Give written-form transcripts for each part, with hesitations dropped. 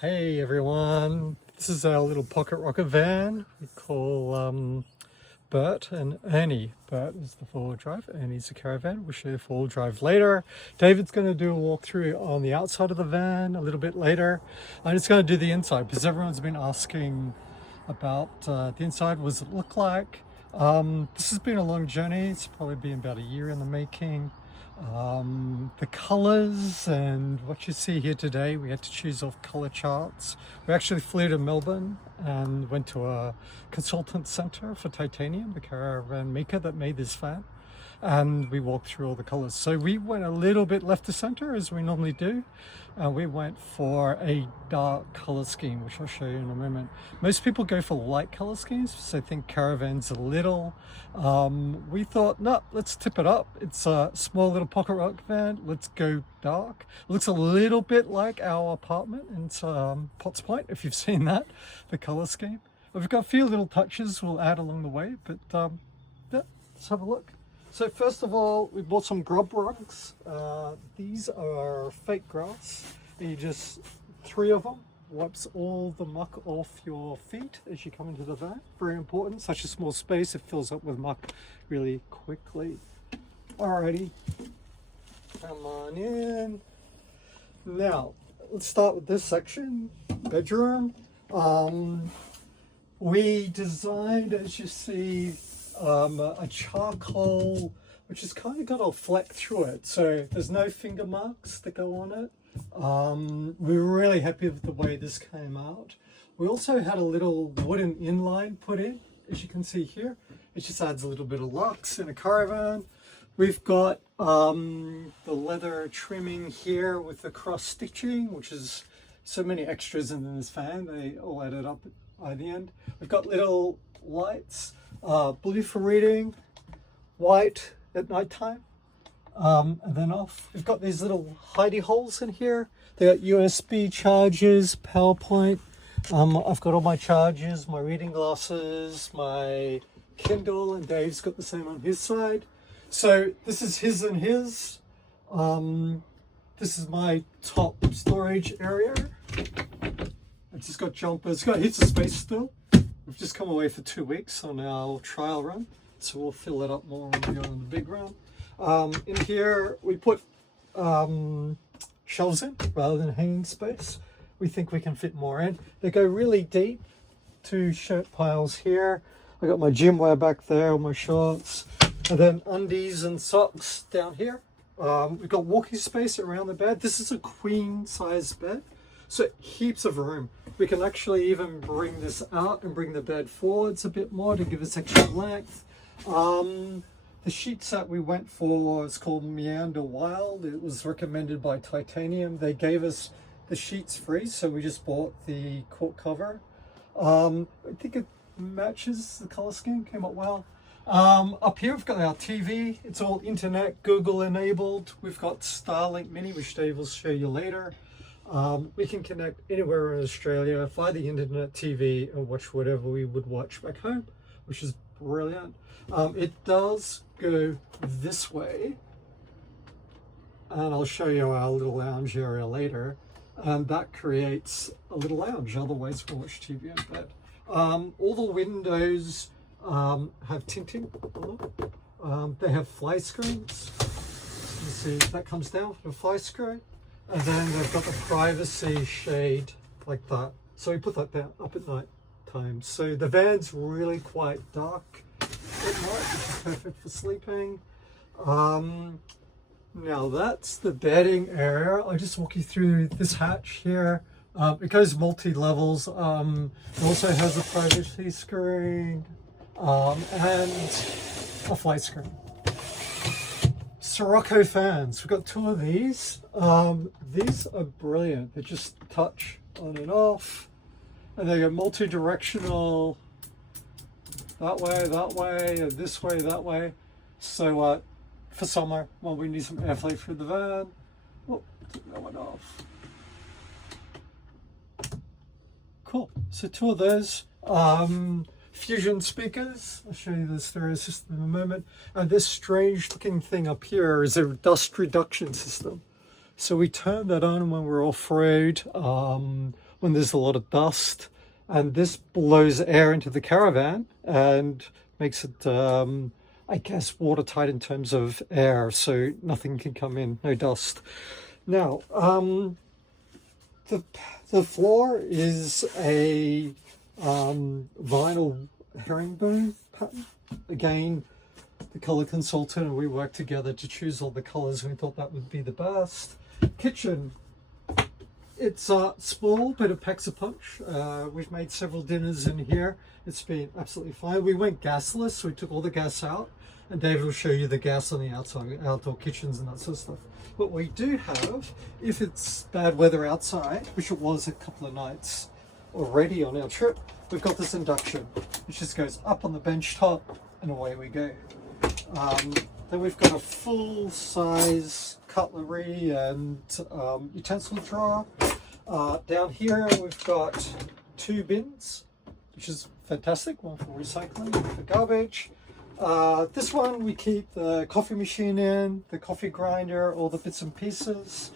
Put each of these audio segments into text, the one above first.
Hey everyone, this is our little pocket rocket van we call Bert and Ernie. Bert is the four-wheel drive, Ernie's the caravan. We'll show you the four-wheel drive later. David's going to do a walkthrough on the outside of the van a little bit later. I'm just going to do the inside because everyone's been asking about the inside. What does it look like? This has been a long journey. It's probably been about a year in the making. The colors and what you see here today, we had to choose off color charts. We actually flew to Melbourne and went to a consultant center for Titanium, the caravan maker that made this van, and we walked through all the colors. So we went a little bit left to center as we normally do. We went for a dark color scheme, which I'll show you in a moment. Most people go for light color schemes, so I think Caravan's a little. We thought, no, let's tip it up. It's a small little pocket rocket van. Let's go dark. It looks a little bit like our apartment in Potts Point, if you've seen that, the color scheme. We've got a few little touches we'll add along the way, but yeah, let's have a look. So first of all, we bought some grub rugs. These are fake grass. And you just, 3 of them, wipes all the muck off your feet as you come into the van. Very important, such a small space, it fills up with muck really quickly. Alrighty, come on in. Now, let's start with this section, bedroom. We designed, as you see, a charcoal, which has kind of got a fleck through it, so there's no finger marks that go on it. We were really happy with the way this came out. We also had a little wooden inline put in, as you can see here. It just adds a little bit of luxe in a caravan. We've got the leather trimming here with the cross stitching, which is so many extras in this van. They all added up by the end. We've got little lights. Blue for reading, white at night time, and then off. We've got these little hidey holes in here. They got USB chargers, PowerPoint. I've got all my chargers, my reading glasses, my Kindle, and Dave's got the same on his side. So this is his and his. This is my top storage area. It's just got jumpers, it's got heaps of space still. We've just come away for 2 weeks on our trial run, so we'll fill it up more when we go on the big run. In here, we put shelves in rather than hanging space. We think we can fit more in. They go really deep, 2 shirt piles here. I got my gym wear back there, my shorts, and then undies and socks down here. We've got walking space around the bed. This is a queen size bed, so heaps of room. We can actually even bring this out and bring the bed forwards a bit more to give us extra length. The sheet set we went for is called Meander Wild. It was recommended by Titanium. They gave us the sheets free, so we just bought the cork cover. I think it matches the color scheme, came out well. Up here we've got our TV. It's all internet, Google enabled. We've got Starlink Mini, which Dave will show you later. We can connect anywhere in Australia via the internet, TV, and watch whatever we would watch back home, which is brilliant. It does go this way, and I'll show you our little lounge area later, and that creates a little lounge. Otherwise we'll watch TV in bed. All the windows have tinting on them. They have fly screens. You see that comes down for the fly screen. And then they've got the privacy shade like that. So we put that down up at night time. So the van's really quite dark at night, which is perfect for sleeping. Now that's the bedding area. I'll just walk you through this hatch here. It goes multi-levels. It also has a privacy screen and a flight screen. Sirocco fans, we've got 2 of these. These are brilliant. They just touch on and off, and they go multi-directional, that way, and this way, that way. So for summer, when we need some airflow through the van, oh, that went off. Cool. So 2 of those. Fusion speakers. I'll show you the stereo system in a moment. And this strange looking thing up here is a dust reduction system. So we turn that on when we're off-road. when there's a lot of dust, and this blows air into the Caravan and makes it, I guess, watertight in terms of air, so nothing can come in, no dust. Now, the floor is a vinyl herringbone pattern. Again, the color consultant and we worked together to choose all the colors, and we thought that would be the best. Kitchen, it's small, but it packs a punch. We've made several dinners in here. It's been absolutely fine. We went gasless, so we took all the gas out, and David will show you the gas on the outside, outdoor kitchens and that sort of stuff. What we do have, if it's bad weather outside, which it was a couple of nights already on our trip, we've got this induction, which just goes up on the bench top and away we go. Then we've got a full-size cutlery and utensil drawer. Down here we've got 2 bins, which is fantastic, one for recycling, one for garbage. This one we keep the coffee machine in, the coffee grinder, all the bits and pieces.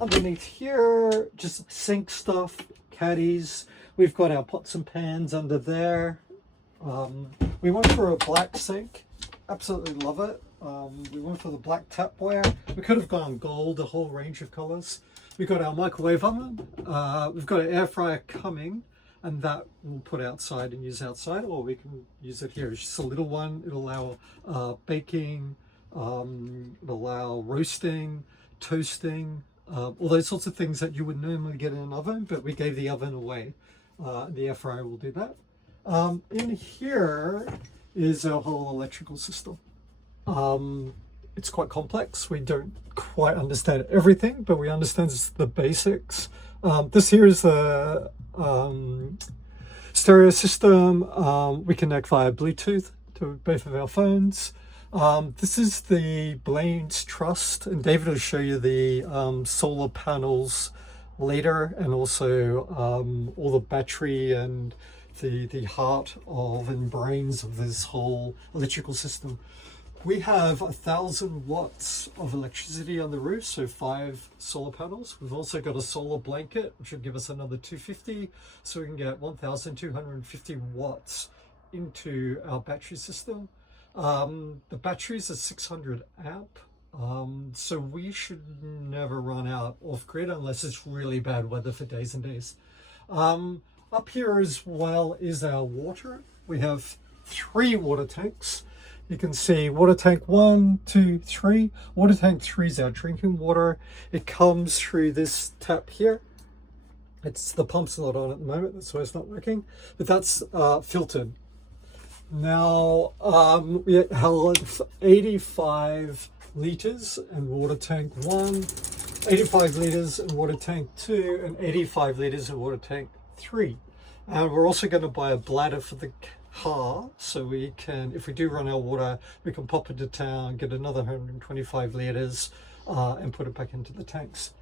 Underneath here, just sink stuff, caddies. We've got our pots and pans under there. We went for a black sink, absolutely love it. We went for the black tapware. We could have gone gold, a whole range of colors. We've got our microwave oven. We've got an air fryer coming, and that we'll put outside and use outside, or we can use it here. It's just a little one. It'll allow baking, it'll allow roasting, toasting, all those sorts of things that you would normally get in an oven, but we gave the oven away. The air fryer will do that. In here is our whole electrical system. It's quite complex. We don't quite understand everything, but we understand the basics. This here is the stereo system. We connect via Bluetooth to both of our phones. This is the Blaine's Trust, and David will show you the solar panels later, and also all the battery and the heart of and brains of this whole electrical system. We have 1,000 watts of electricity on the roof, so 5 solar panels. We've also got a solar blanket, which will give us another 250, so we can get 1,250 watts into our battery system. The batteries are 600 amp, so we should never run out off grid unless it's really bad weather for days and days. Up here as well is our water. We have 3 water tanks. You can see water tank 1, 2, 3. Water tank 3 is our drinking water. It comes through this tap here. The pump's not on at the moment, that's why it's not working, but that's filtered. Now we have 85 litres in water tank 1, 85 litres in water tank 2, and 85 litres in water tank 3. And we're also going to buy a bladder for the car, so we can, if we do run out of water, we can pop into town, get another 125 litres and put it back into the tanks.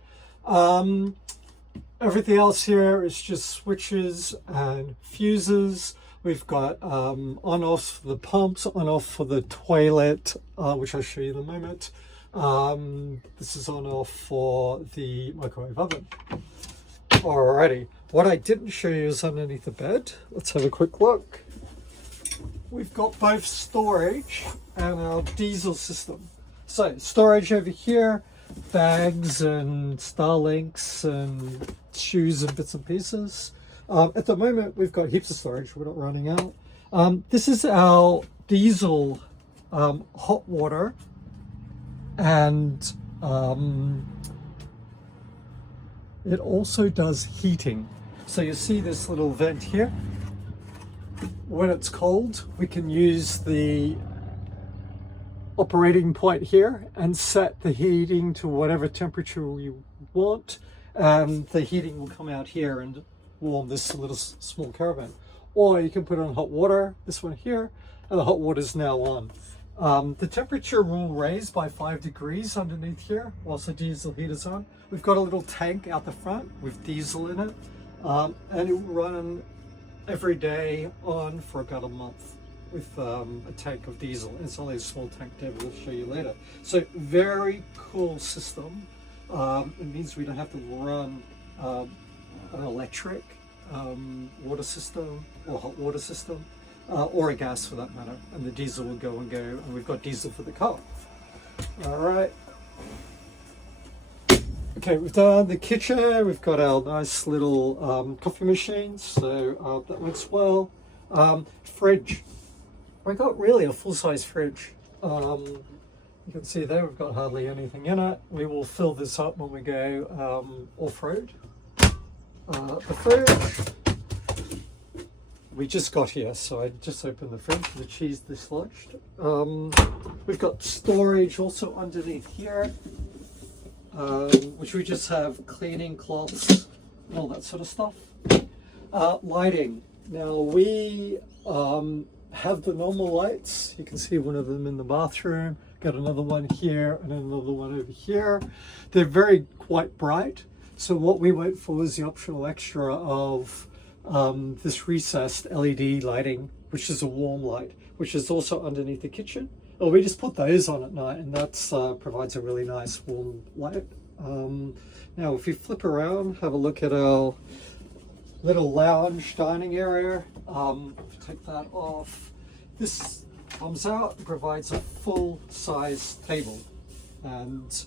Everything else here is just switches and fuses. We've got on-off for the pumps, on-off for the toilet, which I'll show you in a moment. This is on-off for the microwave oven. Alrighty, what I didn't show you is underneath the bed. Let's have a quick look. We've got both storage and our diesel system. So storage over here, bags and Starlinks and shoes and bits and pieces. At the moment, we've got heaps of storage. We're not running out. This is our diesel hot water, and it also does heating. So you see this little vent here. When it's cold, we can use the operating point here and set the heating to whatever temperature we want, and the heating will come out here and warm this little small caravan. Or you can put on hot water, this one here, and the hot water is now on. The temperature will raise by 5 degrees underneath here whilst the diesel heater's on. We've got a little tank out the front with diesel in it, and it will run every day on for about a month with a tank of diesel. It's only a small tank, David will show you later. So very cool system. It means we don't have to run an electric water system or hot water system, or a gas for that matter, and the diesel will go, and we've got diesel for the car. All right. Okay, we've done the kitchen. We've got our nice little coffee machine, so that works well. Fridge. We got really a full-size fridge. You can see there we've got hardly anything in it. We will fill this up when we go off-road. The fridge, we just got here, so I just opened the fridge. The cheese dislodged. We've got storage also underneath here, which we just have cleaning cloths and all that sort of stuff. Lighting. Now we have the normal lights. You can see one of them in the bathroom. Got another one here and another one over here. They're very quite bright. So what we went for was the optional extra of this recessed LED lighting, which is a warm light, which is also underneath the kitchen. Oh, we just put those on at night, and that provides a really nice warm light. Now, if you flip around, have a look at our little lounge dining area. Take that off. This comes out and provides a full-size table, and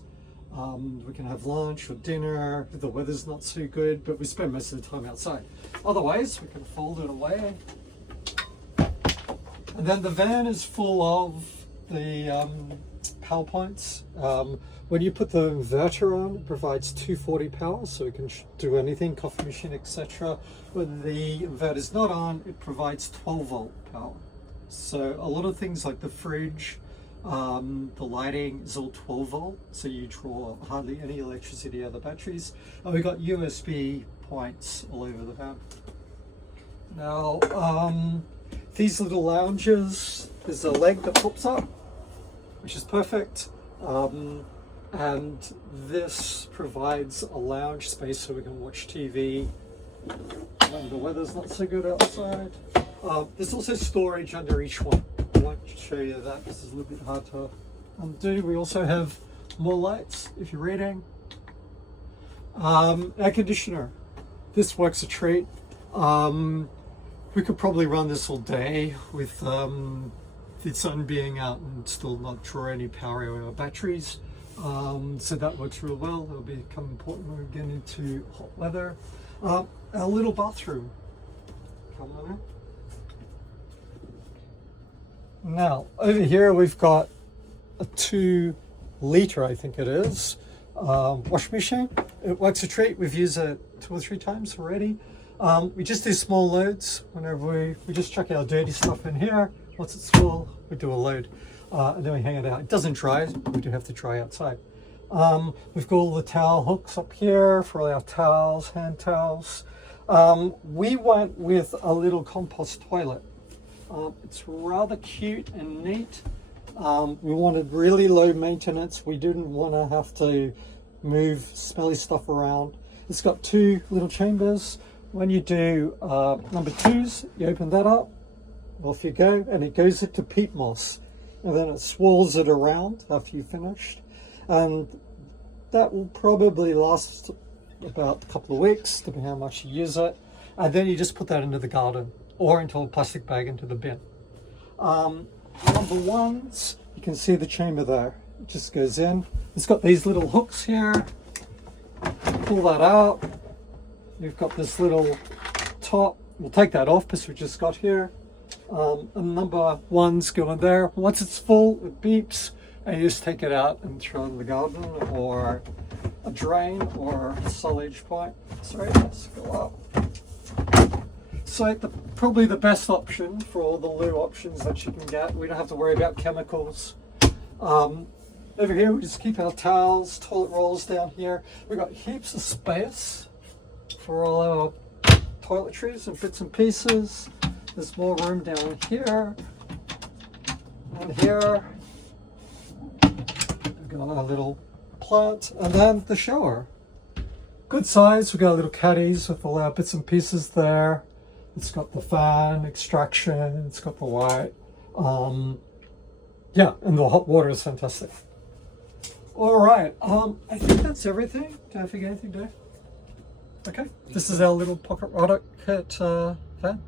we can have lunch or dinner if the weather's not so good, but we spend most of the time outside. Otherwise, we can fold it away. And then the van is full of the power points. When you put the inverter on, it provides 240 power, so we can do anything, coffee machine, etc. When the inverter is not on, it provides 12 volt power. So a lot of things like the fridge, the lighting is all 12 volt, so you draw hardly any electricity out of the batteries. And we've got USB points all over the van. Now, these little lounges, there's a leg that pops up, which is perfect. And this provides a lounge space so we can watch TV when the weather's not so good outside. There's also storage under each one. I won't show you that, this is a little bit hard to undo. We also have more lights if you're reading. Air conditioner. This works a treat. We could probably run this all day with the sun being out and still not draw any power out of our batteries. So that works real well. It'll become important when we get into hot weather. Our little bathroom. Come on in. Now, over here we've got a 2 litre, I think it is, wash machine. It works a treat. We've used it 2 or 3 times already. We just do small loads whenever we just chuck our dirty stuff in here. Once it's full, we do a load. And then we hang it out. It doesn't dry, we do have to dry outside. We've got all the towel hooks up here for all our towels, hand towels. We went with a little compost toilet. It's rather cute and neat. We wanted really low maintenance. We didn't want to have to move smelly stuff around. It's got 2 little chambers. When you do number 2s, you open that up, off you go, and it goes into peat moss. And then it swirls it around after you've finished. And that will probably last about a couple of weeks, depending on how much you use it. And then you just put that into the garden or into a plastic bag into the bin. Number 1s, you can see the chamber there. It just goes in. It's got these little hooks here. Pull that out. You've got this little top. We'll take that off because we just got here. And number 1s go in there. Once it's full, it beeps, and you just take it out and throw it in the garden or a drain or a silage point. Sorry, let's go up. So probably the best option for all the loo options that you can get. We don't have to worry about chemicals. Over here, we just keep our towels, toilet rolls down here. We've got heaps of space for all our toiletries and bits and pieces. There's more room down here and here. We've got our little plant, and then the shower. Good size. We've got little caddies with all our bits and pieces there. It's got the fan extraction. It's got the light. Yeah, and the hot water is fantastic. All right. I think that's everything. Did I forget anything, Dave? Okay, this is our little pocket rocket van.